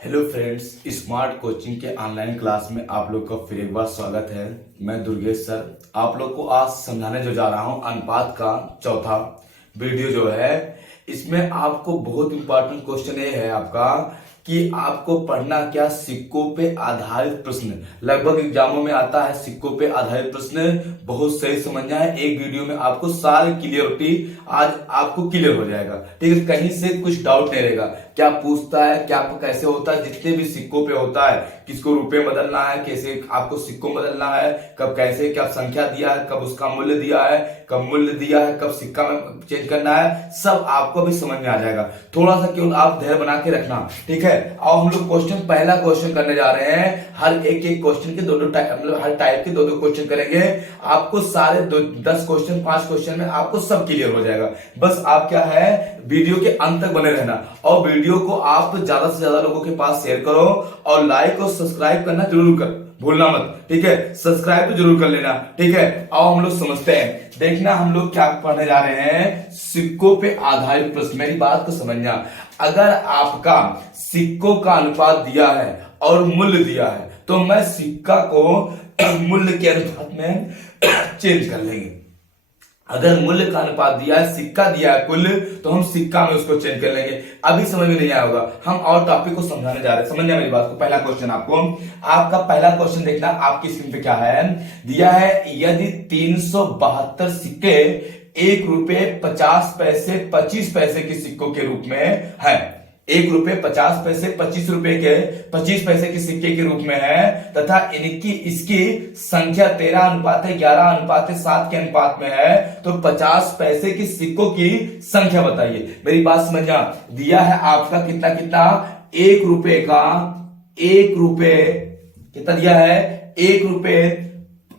Hello friends, smart coaching के online class में आप लोग का फिर एक बार स्वागत है। मैं दुर्गेश सर आप लोग को आज समझाने जो जा रहा हूं अनुपात का चौथा वीडियो जो है। इसमें आपको बहुत इंपॉर्टेंट क्वेश्चन ये है आपका कि आपको पढ़ना क्या, सिक्कों पे आधारित प्रश्न लगभग एग्जामों में आता है। सिक्कों पे आधारित प्रश्न बहुत सही समझना है। एक वीडियो में आपको सारी क्लियरिटी आज आपको क्लियर हो जाएगा, ठीक है। कहीं से कुछ डाउट नहीं रहेगा। क्या पूछता है, क्या कैसे होता है, जितने भी सिक्कों पे होता है, किसको रुपए बदलना है, कैसे आपको सिक्कों बदलना है, कब कैसे क्या संख्या दिया है, कब उसका मूल्य दिया है, कब मूल्य दिया है, कब सिक्का में चेंज करना है, सब आपको भी समझ में आ जाएगा। थोड़ा सा केवल आप धैर्य बना के रखना, ठीक है। अब हम लोग क्वेश्चन पहला क्वेश्चन करने जा रहे हैं। हर एक एक क्वेश्चन के दो टाइप, मतलब हर टाइप के दो क्वेश्चन करेंगे। आपको सारे 10 क्वेश्चन 5 क्वेश्चन में आपको सब क्लियर हो जाएगा। बस आप क्या है, वीडियो के अंत तक बने रहना और वीडियो को आप ज्यादा से ज्यादा लोगों के पास शेयर करो और लाइक और सब्सक्राइब करना जरूर कर भूलना मत, ठीक है। सब्सक्राइब तो जरूर कर लेना, ठीक है। आओ हम लोग समझते हैं। देखना हम लोग क्या पढ़ने जा रहे हैं, सिक्कों पे आधारित प्रश्न। मेरी बात को समझना, अगर आपका सिक्कों का अनुपात दिया है और मूल्य दिया है तो मैं सिक्का को मूल्य के अनुपात में चेंज कर लेंगे। अगर मूल्य का अनुपात दिया है, सिक्का दिया है कुल, तो हम सिक्का में उसको चेंज कर लेंगे। अभी समझ में नहीं आया होगा, हम और टॉपिक को समझाने जा रहे हैं। समझना मेरी बात को। पहला क्वेश्चन आपका पहला क्वेश्चन देखना, आपकी स्क्रीन पे क्या है दिया है। यदि 372 सिक्के 1 रुपए 50 पैसे 25 पैसे के सिक्कों के रूप में है, 1 रुपए 50 पैसे 25 रुपए के 25 पैसे के सिक्के के रूप में है, तथा इसकी संख्या 13:11:7 के अनुपात में है, तो 50 पैसे के सिक्कों की संख्या बताइए। मेरी बात समझना, दिया है आपका कितना कितना, 1 रुपए का, 1 रुपए कितना दिया है, 1 रुपए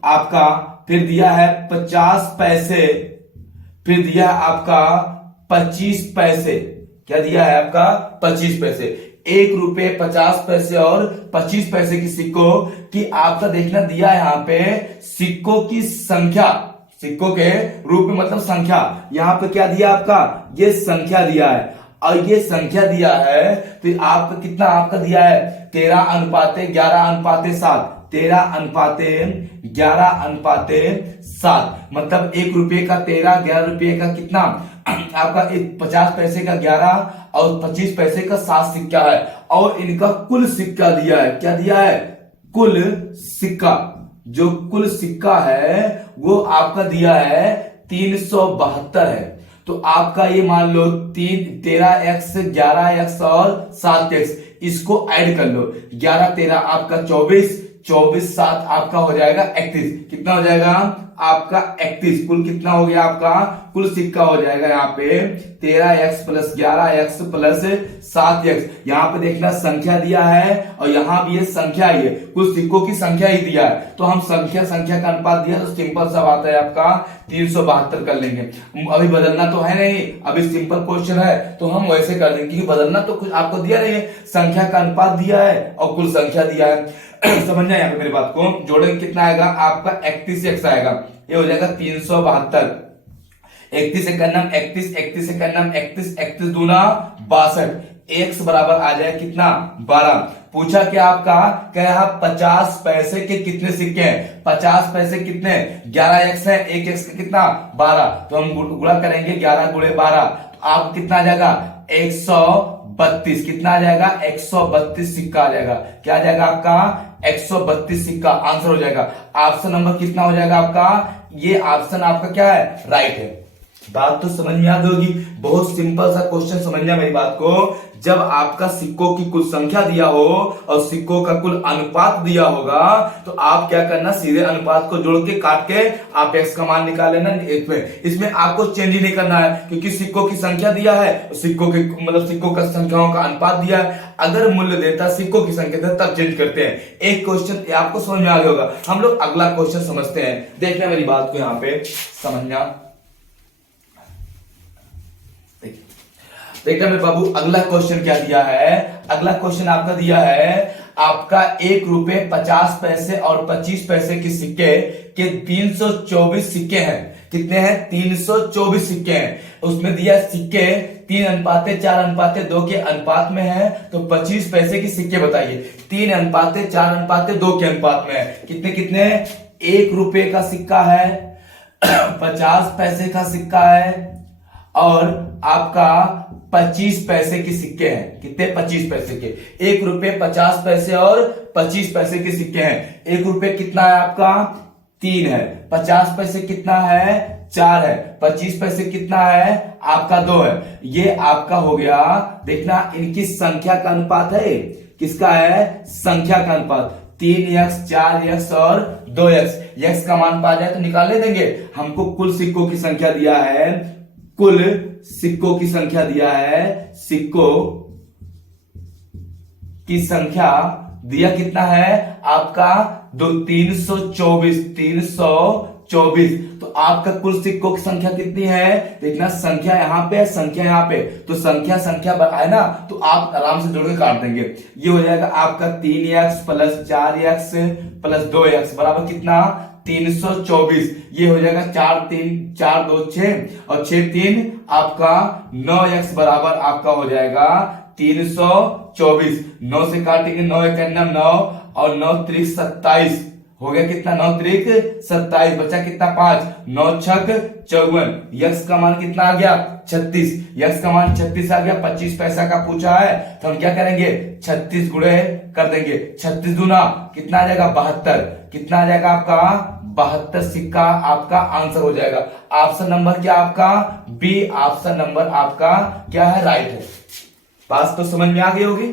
आपका, फिर दिया है 50 पैसे, फिर दिया है आपका 25 पैसे। क्या दिया है आपका 25 पैसे। 1 रुपए 50 पैसे और 25 पैसे की सिक्कों की आपका देखना दिया है। यहां पे सिक्कों की संख्या, सिक्कों के रूप में मतलब संख्या, यहां पे क्या दिया आपका, ये संख्या दिया है और ये संख्या दिया है। तो आपका कितना आपका दिया है, 13:11:7, 13:11:7, मतलब 1 रुपये का 13, 11 रुपये का कितना आपका 50 पैसे का 11 और 25 पैसे का 7 सिक्का है। और इनका कुल सिक्का दिया है। क्या दिया है, कुल सिक्का। जो कुल सिक्का है वो आपका दिया है 372 है। तो आपका ये मान लो 13x 11x और 7x, इसको ऐड कर लो। 11 13 आपका 24, 24 7 आपका हो जाएगा 31। कितना हो जाएगा आपका 31। कुल कितना हो गया आपका, कुल सिक्का हो जाएगा यहाँ पे 13x plus 11x plus 7x। यहाँ पे देखना संख्या दिया है और यहाँ भी ये संख्या ही है, कुल सिक्कों की संख्या ही दिया है। तो हम संख्या का अनुपात दिया तो सिंपल सा बात है आपका 372 कर लेंगे। अभी बदलना तो है नहीं, अभी सिंपल क्वेश्चन है तो हम वैसे कर देंगे, क्योंकि बदलना तो कुछ आपको दिया नहीं है। संख्या का अनुपात दिया है और कुल संख्या दिया है। समझना यहाँ पे मेरी बात को। जोड़ेंगे कितना आएगा आपका 31x आएगा, ये हो जाएगा 372। 31 से करना 31, 31 से करना 31, 31 दूना 62, x बराबर आ जाए कितना 12। पूछा क्या आपका, क्या 50 पैसे के कितने सिक्के हैं, 50 पैसे कितने, 11x है, 1x का कितना 12, तो हम गुणा करेंगे 11 गुणे 12, तो आप कितना आ जाएगा 132। कितना आ जाएगा 132 सिक्का आ जाएगा। क्या आ जाएगा आपका 132 सिक्का आंसर हो जाएगा। ऑप्शन नंबर कितना हो जाएगा आपका, ये ऑप्शन आपका क्या है, राइट है। बात तो समझ में आ गई होगी। बहुत सिंपल सा क्वेश्चन, समझना मेरी बात को। जब आपका सिक्कों की कुल संख्या दिया हो और सिक्कों का कुल अनुपात दिया होगा तो आप क्या करना, सीधे अनुपात को जोड़ के काट के आप x का मान निकाल लेना। इसमें आपको चेंज ही नहीं करना है, क्योंकि सिक्कों की संख्या दिया है, सिक्कों के मतलब सिक्कों का संख्याओं का अनुपात दिया है। अगर मूल्य देता, सिक्कों की संख्या देता, तब चेंज करते हैं। एक क्वेश्चन आपको समझ में आ गया होगा। हम लोग अगला क्वेश्चन समझते हैं। देखना मेरी बात को यहाँ पे समझना। देखना मेरे बाबू, अगला क्वेश्चन क्या दिया है। अगला क्वेश्चन आपका दिया है, आपका 1 रुपए 50 पैसे और 25 पैसे के सिक्के के 324 सिक्के हैं। कितने हैं? 324 सिक्के हैं। उसमें दिया सिक्के 3:4:2 के अनुपात में है, तो 25 पैसे के सिक्के बताइए 3:4:2 के अनुपात में है। कितने कितने? 1 रुपए का सिक्का है, 50 पैसे का सिक्का है और आपका 25 पैसे के सिक्के हैं। कितने? 25 पैसे के। 1 रुपए 50 पैसे और 25 पैसे के सिक्के हैं। 1 रुपए कितना है आपका? 3 है। 50 पैसे कितना है? 4 है। 25 पैसे कितना है? आपका 2 है। ये आपका हो गया। देखना इनकी संख्या का अनुपात है। किसका है? संख्या का अनुपात। 3x 4x और 2x। x का मान पा जाए तो निकालने देंगे। हमको कुल सिक्कों की संख्या दिया है, कुल सिक्कों की संख्या दिया है, सिक्कों की संख्या दिया कितना है आपका? 324। तो आपका कुल सिक्कों की संख्या कितनी है? देखना संख्या यहां पे, संख्या यहां पे, तो संख्या है ना, तो आप आराम से जोड़ के काट देंगे। ये हो जाएगा आपका 3x plus 4x plus 2x बराबर कितना? 324। ये हो जाएगा 4 3 4 2 6 और 6 3 आपका 9x बराबर आपका हो जाएगा 324। 9 से काटेंगे, 9 1 9 और 9 3 27 हो गया। कितना? 9 3 27 बचा कितना? 5। 9 6 54। यक्स का मान कितना आ गया? 36। यक्स का मान 36 आ गया। 25 पैसा का पूछा है तो हम क्या करेंगे? 36 गुणे कर देंगे। 36 दूना कितना आ जाएगा? 72। कितना आ जाएगा आपका? 72 सिक्का आपका आंसर हो जाएगा। ऑप्शन नंबर क्या आपका? बी ऑप्शन नंबर आपका क्या है? राइट है। बात तो समझ में आ गई होगी।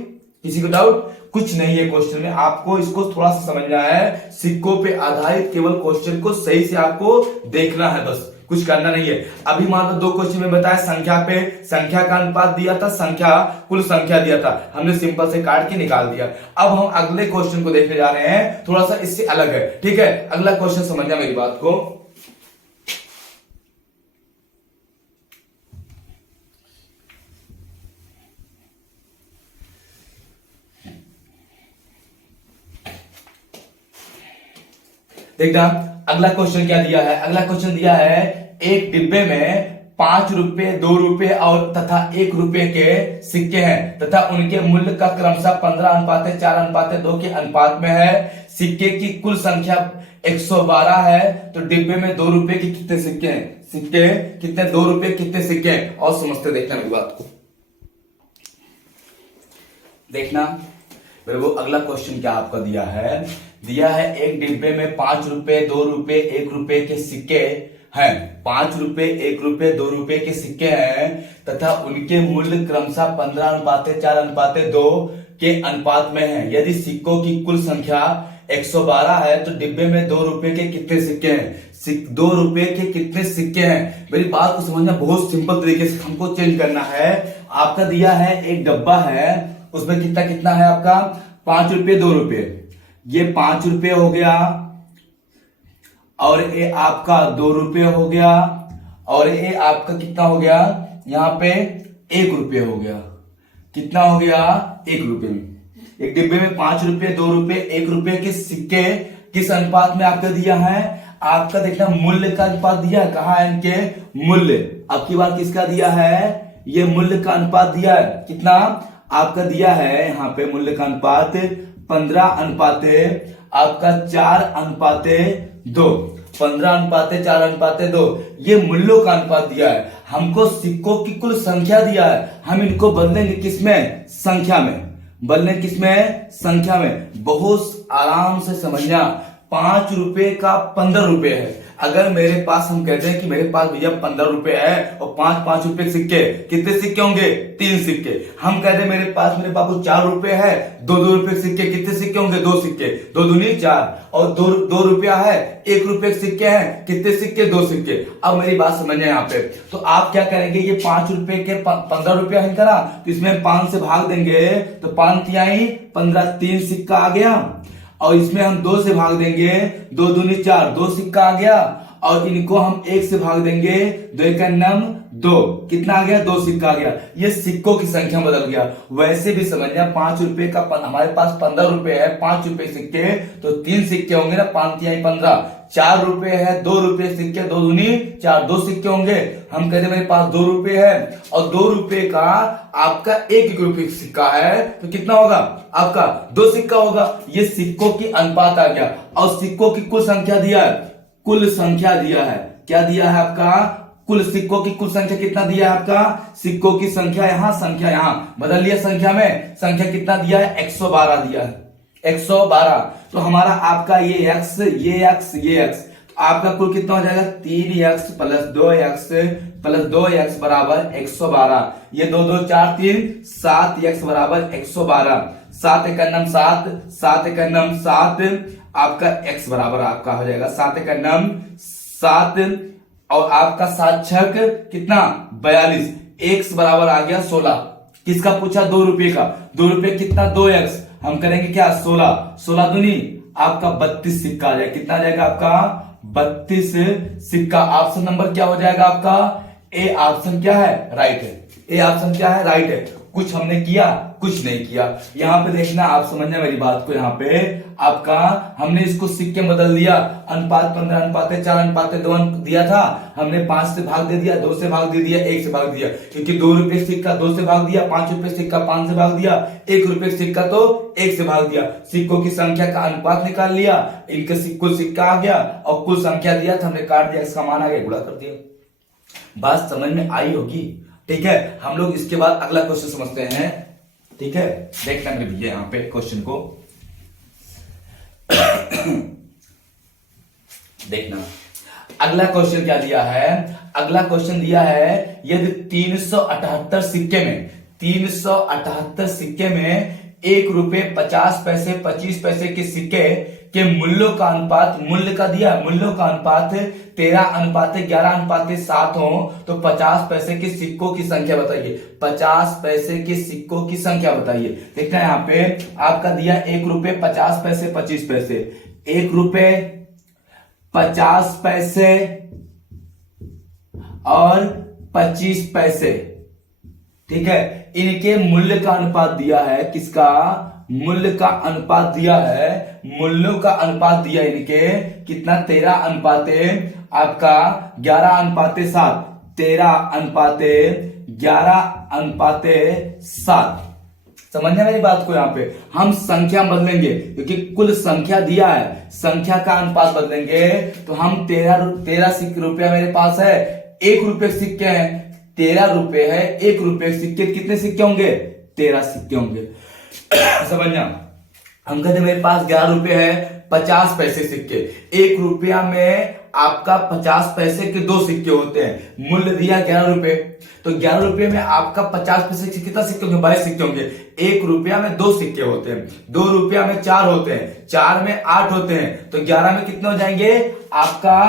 किसी को डाउट? कुछ नहीं है क्वेश्चन में, आपको इसको थोड़ा सा समझना है। सिक्कों पे आधारित केवल क्वेश्चन को सही से आपको देखना है, बस कुछ करना नहीं है। अभी मान लो 2 क्वेश्चन में बताया संख्या पे, संख्या का अनुपात दिया था, संख्या कुल संख्या दिया था, हमने सिंपल से काट के निकाल दिया। अब हम अगले क्वेश्चन को देखने जा रहे हैं, थोड़ा सा इससे अलग है। ठीक है, अगला क्वेश्चन समझना मेरी बात को। देखना अगला क्वेश्चन क्या दिया है। अगला क्वेश्चन दिया है एक डिब्बे में 5 रुपए 2 रुपए और तथा 1 रुपए के सिक्के हैं तथा उनके मूल्य का क्रमशः 15:4:2 के अनुपात में है। सिक्के की कुल संख्या 112 है, तो डिब्बे में 2 रुपए के कितने सिक्के हैं? सिक्के कितने? 2 रुपए कितने सिक्के हैं? और समझते देखना मेरी बात को। देखना वो अगला क्वेश्चन क्या आपका दिया है। दिया है एक डिब्बे में 5 रुपए 2 रुपए 1 रुपए के सिक्के हैं। 5 रुपए 1 रुपए 2 रुपए के सिक्के हैं तथा उनके मूल्य क्रमशः 15:4:2 के अनुपात में है। यदि सिक्कों की कुल संख्या 112 है तो डिब्बे में 2 रुपए के कितने सिक्के हैं? 2 रुपए के कितने सिक्के हैं? मेरी बात को समझना बहुत सिंपल तरीके से हमको चेंज करना है। आपका दिया है एक डब्बा है, उसमें कितना कितना है आपका? 5 रुपए 2 रुपए। ये 5 रुपए हो गया और ये आपका 2 रुपए हो गया और ये आपका कितना हो गया? यहाँ पे 1 रुपए हो गया। कितना हो गया? 1 रुपए में। एक डिब्बे में 5 रुपए 2 रुपए 1 रुपए के सिक्के किस अनुपात में आपका दिया है? आपका देखना मूल्य का अनुपात दिया है। कहा है इनके मूल्य? अब की बार किसका दिया है? ये मूल्य का अनुपात दिया है। कितना आपका दिया है? यहाँ पे मूल्य का अनुपात 15:4:2। 15:4:2 ये मूल्यों का अनुपात दिया है। हमको सिक्कों की कुल संख्या दिया है, हम इनको बदलेंगे किसमें? संख्या में। बदलेंगे किसमें? संख्या में। बहुत आराम से समझना। 5 रुपए का 15 रुपए है। अगर मेरे पास हम कहते हैं कि मेरे पास भैया 15 रुपए है और 5 रुपए के सिक्के, कितने सिक्के होंगे? 3 सिक्के। हम कहते हैं मेरे पास 4 रुपए है, 2 रुपए के सिक्के, कितने सिक्के होंगे? 2 सिक्के। 2 दूनी 4 और 2 रुपया है, 1 रुपए के सिक्के हैं, कितने सिक्के? 2 सिक्के। अब मेरी बात समझिए यहाँ पे, तो आप क्या करेंगे? ये 5 रुपए के 15 रुपया है करा, तो इसमें 5 से भाग देंगे तो 5 तिहाई 15, 3 सिक्का आ गया और इसमें हम 2 से भाग देंगे, 2 दूनी 4, 2 सिक्का आ गया और इनको हम 1 से भाग देंगे, 2 एकम 2, कितना आ गया, 2 सिक्का आ गया। ये सिक्कों की संख्या बदल गया। वैसे भी समझना, 5 रुपए का हमारे पास 15 रुपए है, 5 रुपए सिक्के तो 3 सिक्के होंगे ना, 5 तिहाई 15। 4 रुपए है, 2 रुपए सिक्के, 2 दूनी 4, 2 सिक्के होंगे। हम कहते मेरे पास 2 रुपए है और 2 रुपए का आपका 1 रुपए सिक्का है, तो कितना होगा आपका 2 सिक्का होगा। ये सिक्कों की अनुपात आ गया। और सिक्कों की कुल संख्या दिया है, कुल संख्या दिया है, क्या दिया है आपका, कुल सिक्कों की कुल संख्या कितना दिया है आपका, सिक्कों की संख्या यहां, संख्या यहां, बदल लिया संख्या में, संख्या कितना दिया है, 112 दिया है, 112। तो हमारा आपका ये x, ये x, ये x, तो आपका कुल कितना हो जाएगा, 3x plus 2x plus 2x बराबर 112। ये 2 2 4 3, 7x बराबर 112। 7 एकम 7, 7 एकम 7, आपका x बराबर आपका हो जाएगा 7 एकम 7 और आपका 7 छक कितना 42, x बराबर आ गया 16। किसका पूछा, 2 रुपए का। 2 रुपए कितना, 2x, हम करेंगे क्या 16, 16 दूनी आपका 32 सिक्का आ जाएगा। कितना आ जाएगा आपका 32 सिक्का। ऑप्शन नंबर क्या हो जाएगा आपका, ए ऑप्शन क्या है, राइट है। ए ऑप्शन क्या है, राइट है। कुछ हमने किया, कुछ नहीं किया। यहाँ पे देखना, आप समझना मेरी बात को। यहाँ पे आपका हमने इसको सिक्के बदल दिया, अनुपात 15 अनुपात 4 अनुपात 2 दिया था, हमने 5 से भाग दे दिया, 2 से भाग दे दिया, 1 से भाग दिया। क्योंकि 2 रुपए सिक्का 2 से भाग दिया, 5 रुपए सिक्का 5 से भाग दिया, 1 रुपए सिक्का तो 1 से भाग दिया। सिक्कों की संख्या का अनुपात निकाल लिया, इनके कुल सिक्का आ गया और कुल संख्या दिया था, हमने काट दिया, इसका मान आ गया, गुणा कर दिया। बात समझ में आई होगी, ठीक है। हम लोग इसके बाद अगला क्वेश्चन समझते हैं, ठीक है। देखना मेरे भैया यहाँ पे क्वेश्चन को देखना। अगला क्वेश्चन क्या दिया है, अगला क्वेश्चन दिया है, यदि 378 सिक्के में, 378 सिक्के में 1 रुपए 50 पैसे 25 पैसे के सिक्के के मूल्यों का अनुपात, मूल्य का दिया, मूल्यों का अनुपात 13 अनुपात 11 अनुपात 7 हो, तो 50 पैसे के सिक्कों की संख्या बताइए। 50 पैसे के सिक्कों की संख्या बताइए। देखना यहाँ पे आपका दिया 1 रुपए 50 पैसे 25 पैसे, 1 रुपए 50 पैसे और 25 पैसे, ठीक है। इनके मूल्य का अनुपात दिया है, किसका, मूल्य का अनुपात दिया है, मूल्यों का अनुपात दिया इनके कितना, 13 अनुपात आपका 11 अनुपात 7, 13 अनुपात 11 अनुपात 7। समझना मेरी बात को। यहाँ पे हम संख्या बदलेंगे, क्योंकि कुल संख्या दिया है, संख्या का अनुपात बदलेंगे। तो हम 13 रुपया मेरे पास है, 1 रुपए सिक्के हैं, 13 रुपए है, 1 रुपए सिक्के, कितने सिक्के होंगे, 13 सिक्के होंगे। समझना, हम कहते मेरे पास 11 रुपए है, 50 पैसे सिक्के, 1 रुपया में आपका 50 पैसे के 2 सिक्के होते हैं, मूल्य दिया 11 रुपए, तो 11 रुपए में आपका 50 पैसे के कितना सिक्के होंगे, 22 सिक्के होंगे। 1 रुपया में 2 सिक्के होते हैं, 2 रुपया में 4 होते हैं, 4 में 8 होते हैं, तो 11 में कितने हो जाएंगे, आपका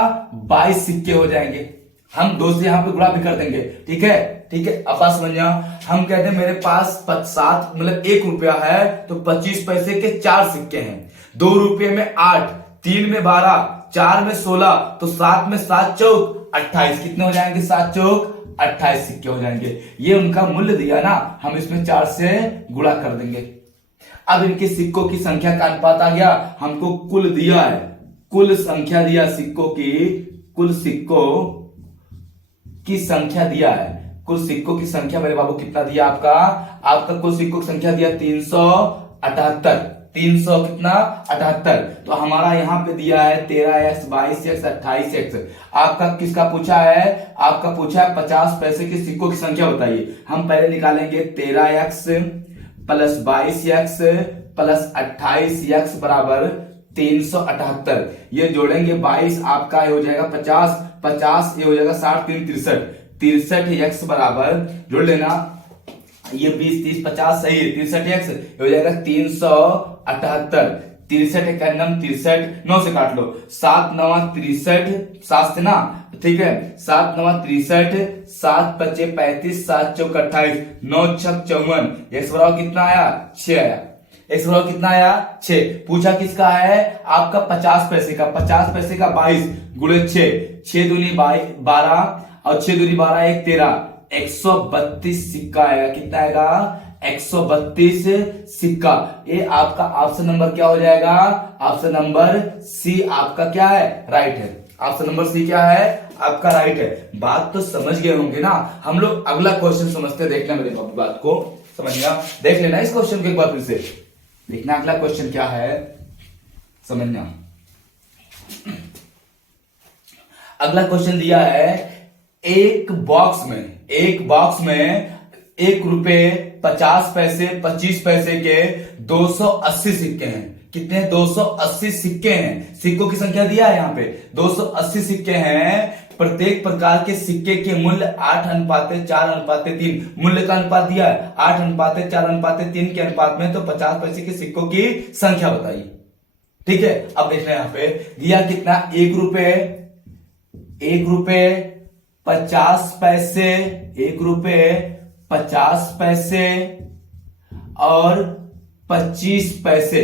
22 सिक्के हो जाएंगे। हम 2 से यहाँ पे गुणा भी कर देंगे, ठीक है, ठीक है। अब बात समझना, हम कहते हैं मेरे पास 7 मतलब 1 रुपया है, तो 25 पैसे के 4 सिक्के हैं, 2 रुपये में 8, 3 में 12, 4 में 16, तो 7 में 7 चौक 28, कितने हो जाएंगे, 7 चौक 28 सिक्के हो जाएंगे। ये उनका मूल्य दिया ना, हम इसमें 4 से गुणा कर देंगे। अब इनके सिक्कों की संख्या का अनुपात आ गया, हमको कुल दिया है, कुल संख्या दिया सिक्कों की, कुल सिक्कों की संख्या दिया है, कुल सिक्कों की संख्या मेरे बाबू कितना दिया आपका कुल सिक्कों की संख्या दिया 378, 300 कितना 78। तो हमारा यहाँ पे दिया है 13x 22x 28x। आपका किसका पूछा है, आपका पूछा है 50 पैसे के सिक्कों की संख्या बताइए। हम पहले निकालेंगे 13x plus 22x plus 28x बराबर 378। ये जोड़ेंगे 22 आपका हो जाएगा 50, 50 ये हो जाएगा 60, 63, 63x बराबर जोड़ लेना, ये 20 30 50 सही है, 63x हो जाएगा 378, 63 एकम 63, 9 से काट लो, 7 9 63, 7 से ना, ठीक है, 7 9 63, 7 5 35, 7 4 28, 9 6 54, x बराबर कितना आया 6 आया। x बराबर कितना आया 6। पूछा किसका है आपका 50 पैसे का, 50 पैसे का 22 गुणे 6 दूनी 12 और 6 दूनी 12 1 13, 132 सिक्का आएगा। कितना आएगा 132 सिक्का। ये आपका ऑप्शन नंबर क्या हो जाएगा, ऑप्शन नंबर सी आपका क्या है राइट है। ऑप्शन नंबर सी क्या है आपका राइट है। बात तो समझ गए होंगे ना। हम लोग अगला क्वेश्चन समझते, देखना मेरी बात को समझना, देख लेना इस क्वेश्चन को एक बार फिर से देखना। अगला क्वेश्चन क्या है समझना। अगला क्वेश्चन दिया है एक बॉक्स में 1 रुपए 50 पैसे 25 पैसे के 280 सिक्के हैं। कितने 280 सिक्के हैं। सिक्कों की संख्या दिया है यहाँ पे 280 सिक्के हैं। प्रत्येक प्रकार के सिक्के के मूल्य 8:4:3 मूल्य का अनुपात दिया है 8:4:3 के अनुपात में। तो 50 पैसे के सिक्कों की संख्या बताइए। ठीक है, अब देख रहे हैं यहाँ पे दिया कितना 1 रुपए 50 पैसे, 1 रुपए 50 पैसे और 25 पैसे,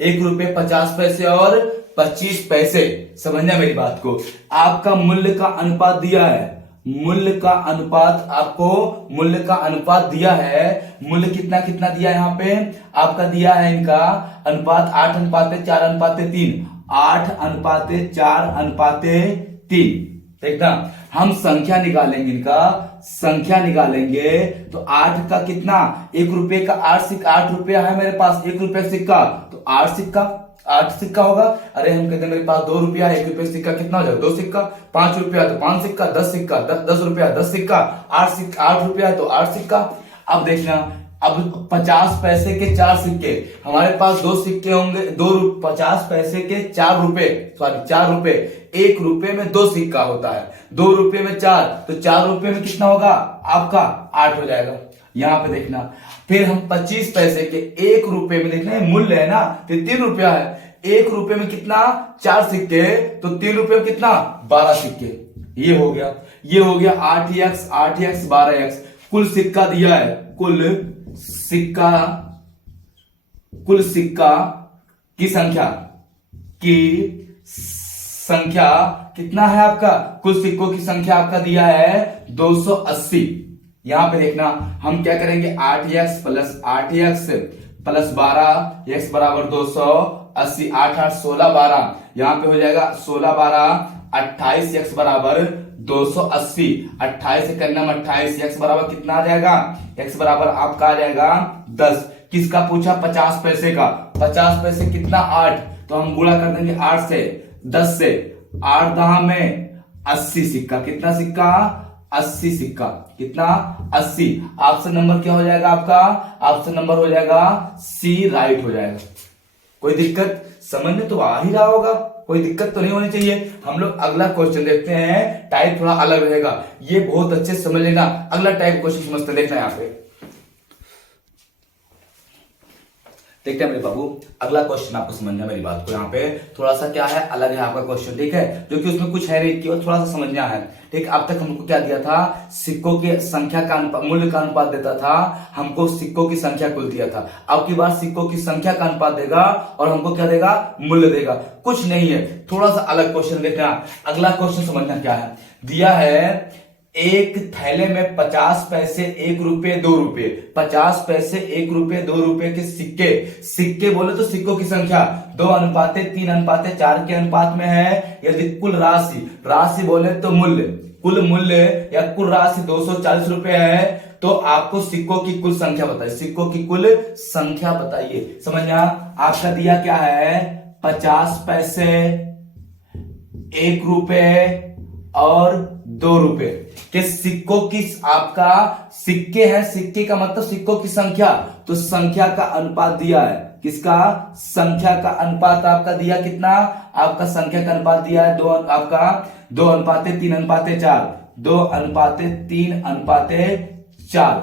1 रुपए 50 पैसे और 25 पैसे। समझना मेरी बात को। आपका मूल्य का अनुपात दिया है, मूल्य का अनुपात आपको मूल्य का अनुपात दिया है। मूल्य कितना कितना दिया है यहाँ पे आपका दिया है इनका अनुपात 8:4:3, 8:4:3। देखना हम संख्या निकालेंगे, इनका संख्या निकालेंगे तो 8 का कितना 1 रुपए का 8 रुपया है मेरे पास, 1 रुपया सिक्का तो 8 सिक्का होगा। अरे हम कहते हैं मेरे पास 2 रुपया 1 रुपया सिक्का कितना हो जाएगा 2 सिक्का, 5 रुपया तो 5 सिक्का, 10 सिक्का 10 रुपया 10 सिक्का, 8 रुपया तो 8 सिक्का। अब देखना अब 50 पैसे के 4 सिक्के, हमारे पास 2 सिक्के होंगे 50 पैसे के 4 रुपए 1 रुपए में 2 सिक्का होता है, 2 रुपए में 4 तो 4 रुपए में कितना होगा आपका 8 हो जाएगा। यहां पे देखना फिर हम 25 पैसे के 1 रुपए में देखना मूल्य है ना फिर 3 रुपया है, 1 रुपए में कितना 4 सिक्के तो 3 रुपए में कितना 12 सिक्के। ये हो गया 8x 12x। कुल सिक्का दिया है, कुल सिक्का की संख्या कितना है आपका, कुल सिक्कों की संख्या आपका दिया है 280। यहां पे देखना हम क्या करेंगे 8x प्लस 12 x बराबर 280, 8 8 16 12, यहां पे हो जाएगा 16 12 28 x बराबर 280, 28 से करना 28 x बराबर कितना आ जाएगा x बराबर आपका आ जाएगा 10। किसका पूछा 50 पैसे का, 50 पैसे कितना 8 तो हम गुणा कर देंगे 8 से 10 से, 8 10 में 80 सिक्का। कितना सिक्का 80 सिक्का, कितना 80। ऑप्शन नंबर क्या हो जाएगा आपका, ऑप्शन नंबर हो जाएगा सी राइट हो जाएगा। कोई दिक्कत समझ में तो आ ही रहा होगा, कोई दिक्कत तो नहीं होनी चाहिए। हम लोग अगला क्वेश्चन देखते हैं, टाइप थोड़ा अलग रहेगा, ये बहुत अच्छे से समझ लेना। अगला टाइप क्वेश्चन समझते देखना यहाँ पे देखते हैं मेरे बाबू। अगला क्वेश्चन आपको समझना मेरी बात को, यहाँ पे थोड़ा सा क्या है अलग है आपका क्वेश्चन, ठीक है, जो कि उसमें कुछ है नहीं, केवल थोड़ा सा समझना है। ठीक, अब तक हमको क्या दिया था, सिक्कों की संख्या का मूल्य का अनुपात देता था, हमको सिक्कों की संख्या कुल दिया था। अब की बार सिक्कों की संख्या का अनुपात देगा और हमको क्या देगा, मूल्य देगा। कुछ नहीं है, थोड़ा सा अलग क्वेश्चन देखना। अगला क्वेश्चन समझना क्या है, दिया है एक थैले में 50 पैसे 1 रुपये 2 रुपये, 50 पैसे 1 रुपये 2 रुपये के सिक्के बोले तो सिक्कों की संख्या 2:3:4 के अनुपात में है। यदि कुल राशि बोले तो कुल मूल्य या कुल राशि 240 रुपए है, तो आपको सिक्कों की कुल संख्या बताइए, सिक्कों की कुल संख्या बताइए। समझना, आपका दिया क्या है 50 पैसे 1 रुपये और 2 रुपए के सिक्कों की, आपका सिक्के है, सिक्के का मतलब सिक्कों की संख्या, तो संख्या का अनुपात दिया है। किसका, संख्या का अनुपात आपका दिया कितना, आपका संख्या का अनुपात दिया है 2:3:4, 2:3:4।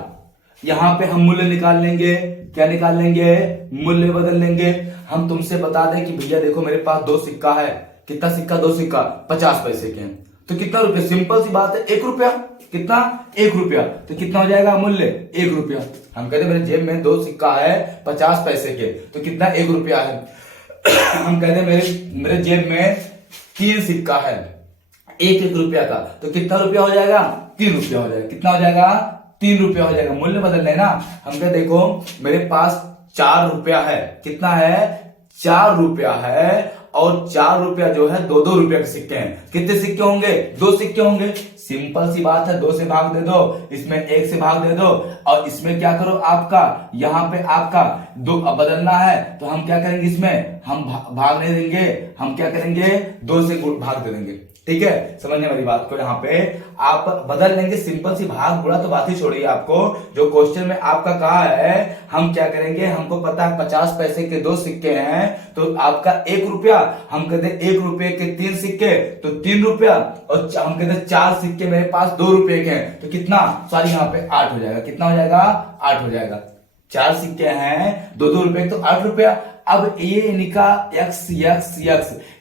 यहां पे हम मूल्य निकाल लेंगे, क्या निकाल लेंगे, मूल्य बदल लेंगे। हम तुमसे बता दें कि भैया देखो मेरे पास 2 सिक्का है, कितना सिक्का 2 सिक्का 50 पैसे के हैं, तो कितना रुपए, सिंपल सी बात है 1 रुपया। कितना 1 रुपया, तो कितना हो जाएगा मूल्य 1 रुपया। हम कहते हैं मेरे जेब में 2 सिक्का है 50 पैसे के, तो कितना 1 रुपया है। हम कहते हैं मेरे जेब में 3 सिक्का है 1 रुपया का, तो कितना रुपया हो जाएगा 3 रुपया हो जाएगा। कितना हो जाएगा 3 रुपया हो जाएगा। मूल्य बदल लेना। हम कहते देखो मेरे पास 4 रुपया है, कितना है 4 रुपया है, और 4 रुपया जो है 2-2 रुपया के सिक्के हैं। कितने सिक्के होंगे 2 सिक्के होंगे। सिंपल सी बात है, 2 से भाग दे दो, इसमें 1 से भाग दे दो, और इसमें क्या करो आपका यहाँ पे आपका 2 बदलना है, तो हम क्या करेंगे इसमें हम भाग नहीं देंगे, हम क्या करेंगे 2 से भाग दे देंगे। ठीक है, समझने वाली बात को यहाँ पे आप बदल लेंगे। सिंपल सी भाग बुरा तो बात ही छोड़िए, आपको जो क्वेश्चन में आपका कहा है हम क्या करेंगे, हमको पता है 50 पैसे के 2 सिक्के हैं, तो आपका 1 रुपया, हम कहते 1 रुपये के 3 सिक्के तो 3 रुपया, और हम कहते 4 सिक्के मेरे पास 2 रुपये के हैं, तो कितना सॉरी यहाँ पे 8 हो जाएगा। कितना हो जाएगा 8 हो जाएगा। 4 सिक्के हैं 2-2 रुपए तो 8 रुपया। अब ये इनका x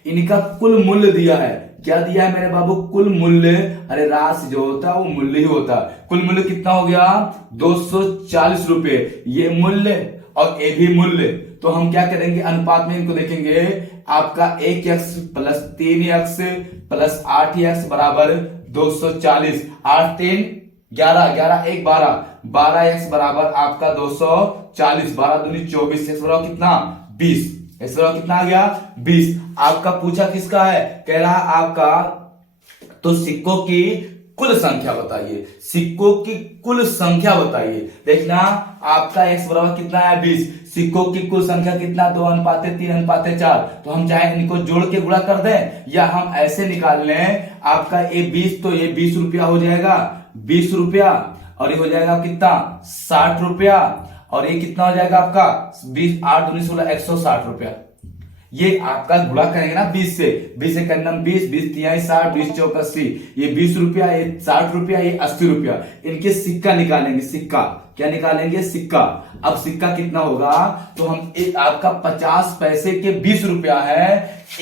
इनका कुल मूल्य दिया है। क्या दिया है मेरे बाबू कुल मूल्य, अरे राशि जो होता है वो मूल्य ही होता है। कुल मूल्य कितना हो गया 240 रुपए, ये मूल्य और ये भी मूल्य। तो हम क्या करेंगे अनुपात में इनको देखेंगे, आपका 1x plus 3x plus 8x बराबर 240, 8 3 11 11 1 12, 12x बराबर आपका 240, 12 दूनी 24, x बराबर कितना 20, x बराबर कितना आ गया 20। आपका पूछा किसका है, कह रहा आपका तो सिक्कों की कुल संख्या बताइए, सिक्कों की कुल संख्या बताइए। देखना आपका x बराबर कितना है 20, सिक्कों की कुल संख्या कितना 2:3:4, तो हम चाहे इनको जोड़ के गुणा कर दें या हम ऐसे निकाल लें। आपका ये 20 तो ये 20 रुपया हो जाएगा 20 रुपया, और ये हो जाएगा कितना 60 रुपया, और ये कितना हो जाएगा आपका 20 8 19 16 160 रुपया। ये आपका गुणा करेंगे ना 20 से करना 20 20 3 60 20 चौक 80, ये 20 रुपया, ये 60 रुपया, ये 80 रुपया। इनके सिक्का निकालेंगे, सिक्का क्या निकालेंगे सिक्का। अब सिक्का कितना होगा, तो हम आपका 50 पैसे के 20 रुपया है,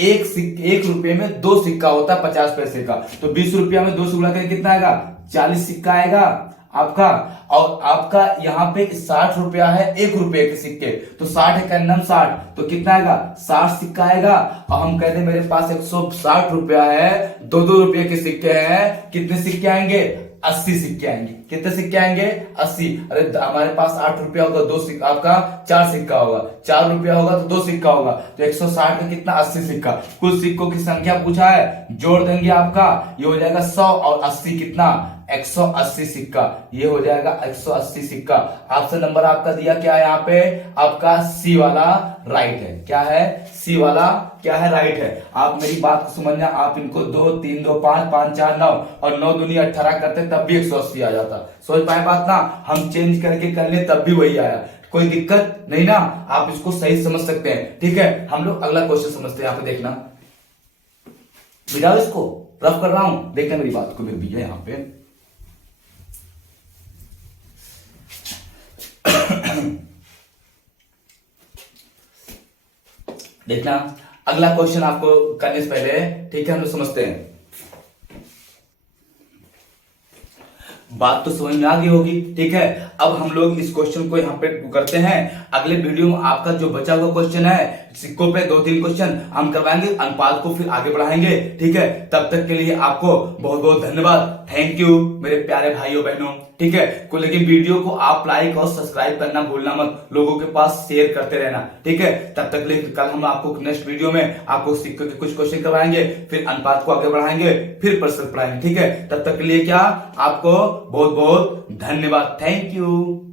एक रुपये में 2 सिक्का होता है 50 पैसे का, तो 20 रुपया में 2 से गुणा करके कितना आएगा 40 सिक्का आएगा आपका। और आपका यहाँ पे 60 रुपया है 1 रुपये के सिक्के, तो 60 का नाम 60, तो कितना आएगा 60 सिक्का आएगा। और हम कहते हैं मेरे पास 160 रुपया है 2-2 रुपये के सिक्के हैं, कितने सिक्के आएंगे 80 सिक्के आएंगे। कितने सिक्के आएंगे 80। अरे हमारे पास 8 रुपया होगा 2 सिक्का, आपका 4 सिक्का होगा, 4 रुपया होगा तो 2 सिक्का होगा, तो 160 का कितना 80 सिक्का। कुल सिक्कों की संख्या पूछा है, जोड़ देंगे आपका ये हो जाएगा 100 और 80 कितना 180 सिक्का, ये हो जाएगा 180 सिक्का। ऑप्शन नंबर आपका दिया क्या है यहाँ पे, आपका सी वाला राइट है। क्या है सी वाला क्या है राइट है। आप मेरी बात को समझना, आप इनको 2 3 2 5 5 4 9 और 9 दूनी 18 करते तब भी 180 आ जाता। सोच पाए बात ना, हम चेंज करके कर ले तब भी वही आया, कोई दिक्कत नहीं ना, आप इसको सही समझ सकते हैं। ठीक है, हम लोग अगला क्वेश्चन समझते हैं। यहाँ पे देखना, मिलाओ इसको, रफ कर रहा हूं, देखना मेरी बात को, फिर भी है यहाँ पे देखना अगला क्वेश्चन आपको करने से पहले, ठीक है, हम लोग समझते हैं। बात तो समझ में आ गई होगी। ठीक है, अब हम लोग इस क्वेश्चन को यहाँ पे करते हैं। अगले वीडियो में आपका जो बचा हुआ क्वेश्चन है सिक्कों पे 2-3 क्वेश्चन हम करवाएंगे, अनुपात को फिर आगे बढ़ाएंगे। ठीक है, तब तक के लिए आपको बहुत बहुत धन्यवाद, थैंक यू मेरे प्यारे भाइयों बहनों। ठीक है, लेकिन वीडियो को आप लाइक और सब्सक्राइब करना भूलना मत, लोगों के पास शेयर करते रहना। ठीक है, तब तक के लिए कल हम आपको नेक्स्ट वीडियो में आपको सिक्कों के कुछ क्वेश्चन करवाएंगे, फिर अनुपात को आगे बढ़ाएंगे, फिर प्रश्न पढ़ाएंगे। ठीक है, तब तक के लिए क्या आपको बहुत बहुत धन्यवाद, थैंक यू।